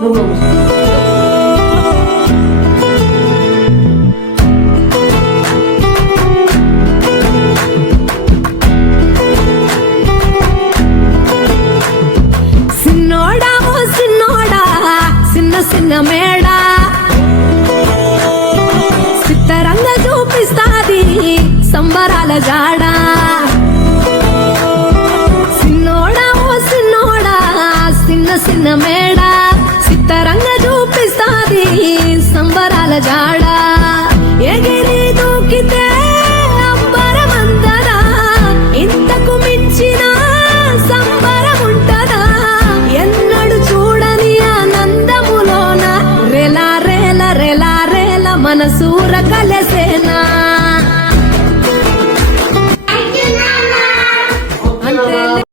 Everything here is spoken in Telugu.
నువ్వు సిన్నోడా ఓ సిన్నోడా సిన్న సిన్న మేడా సిత్తరంగ చూపిస్తాది సంబరాల జాడా సిన్నోడా ఓ సిన్నోడా సిన్న సిన్న మేడా సిత్తరంగ చూపిస్తాది సంబరాల జాడా ఎగిరి దూకితే అంబరమందదా ఇంతకు మించిన సంబరముంటదా ఎన్నడు చూడని ఆనందములోన రెలా రేల రెలా రేల మనసు